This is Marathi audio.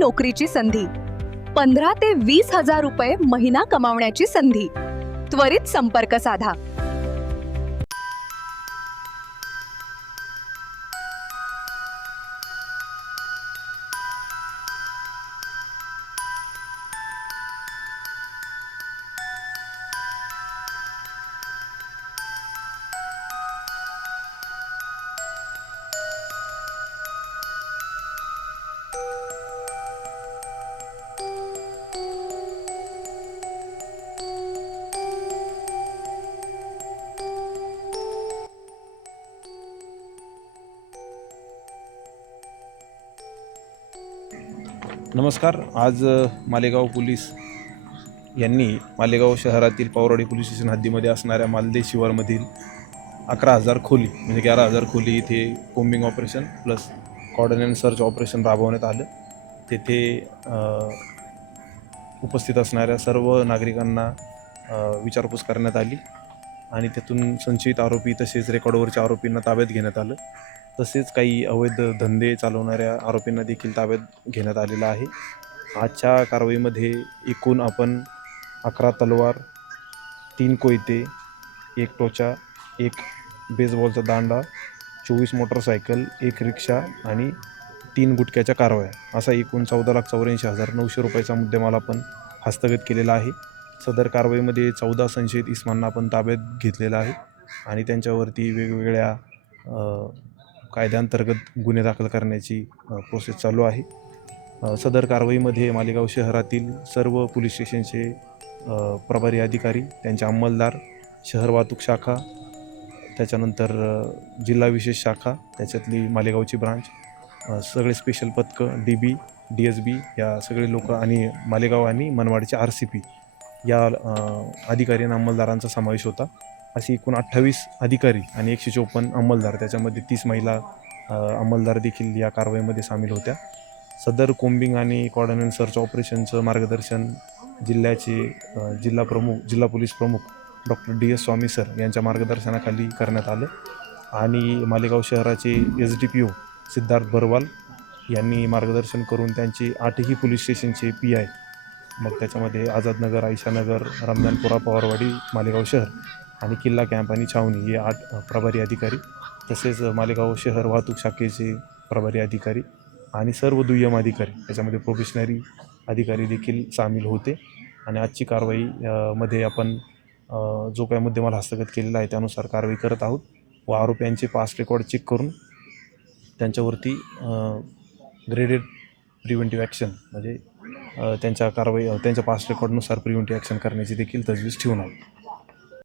नोकरीची संधी, 15 ते 20,000 रुपये महिना कमावण्याची संधी. त्वरित संपर्क साधा. नमस्कार. आज मालेगाव पोलीस यांनी मालेगाव शहरातील पवारवाडी पोलीस स्टेशन हद्दीमध्ये असणाऱ्या मालदे शिवारमधील 11,000 खोली म्हणजे 11,000 खोली इथे combing operation plus coordinate search operation राबवण्यात आलं. तेथे उपस्थित असणाऱ्या सर्व नागरिकांना विचारपूस करण्यात आली आणि त्यातून संशयित आरोपी तसेच रेकॉर्डवरच्या आरोपींना ताब्यात घेण्यात आलं. तसेच काही अवैध धंदे चालवणाऱ्या आरोपींना देखील ताब्यात घेण्यात आलेलं आहे. आजच्या कारवाईमध्ये एकूण आपण 11 तलवार, 3 कोयते, 1 टोचा, 1 बेसबॉलचा दांडा, 24 मोटरसायकल, 1 रिक्षा आणि 3 गुटख्याच्या कारवाया असा एकूण 14,84,900 रुपयाचा मुद्देमाल आपण हस्तगत केलेला आहे. सदर कारवाईमध्ये 14 संशयित इस्मांना आपण ताब्यात घेतलेला आहे आणि त्यांच्यावरती वेगवेगळ्या कायद्याअंतर्गत गुन्हे दाखल करण्याची प्रोसेस चालू आहे. सदर कारवाईमध्ये मालेगाव शहरातील सर्व पोलीस स्टेशनचे प्रभारी अधिकारी, त्यांचे अंमलदार, शहर वाहतूक शाखा, त्याच्यानंतर जिल्हा विशेष शाखा, त्याच्यातली मालेगावची ब्रांच, सगळे स्पेशल पथकं, DB, DSB या सगळे लोक आणि मालेगाव आणि मनमाडचे RCP या अधिकारी आणि अंमलदारांचा समावेश होता. अशी एकूण 28 अधिकारी आणि 154 अंमलदार, त्याच्यामध्ये 30 महिला अंमलदार देखील या कारवाईमध्ये सामील होत्या. सदर कोम्बिंग आणि कॉर्डिनेट सर्च ऑपरेशनचं मार्गदर्शन जिल्हा पोलीस प्रमुख डॉक्टर DS स्वामी सर यांच्या मार्गदर्शनाखाली करण्यात आलं आणि मालेगाव शहराचे SDPO सिद्धार्थ बरवाल यांनी मार्गदर्शन करून त्यांची 8ही पोलीस स्टेशनचे PI, मग त्याच्यामध्ये आझादनगर, आयशानगर, रमजानपुरा, पवारवाडी, मालेगाव शहर आणि किल्ला कॅम्प आणि छावणी हे 8 प्रभारी अधिकारी, तसेच मालेगाव शहर वाहतूक शाखेचे प्रभारी अधिकारी आणि सर्व दुय्यम अधिकारी, त्याच्यामध्ये प्रोबेशनरी अधिकारी देखील सामील होते. आणि आजची कारवाई मध्ये आपण जो काही मुद्देमाल हस्तगत केलेला आहे त्यानुसार कारवाई करत आहोत व आरोपींचे पास्ट रेकॉर्ड चेक करून त्यांच्यावरती ग्रेडेड प्रिव्हेंटिव्ह ॲक्शन म्हणजे त्यांच्या पास्ट रेकॉर्डनुसार प्रिव्हेंटिव्ह ॲक्शन करण्याची देखील तजवीज ठेवून आहोत.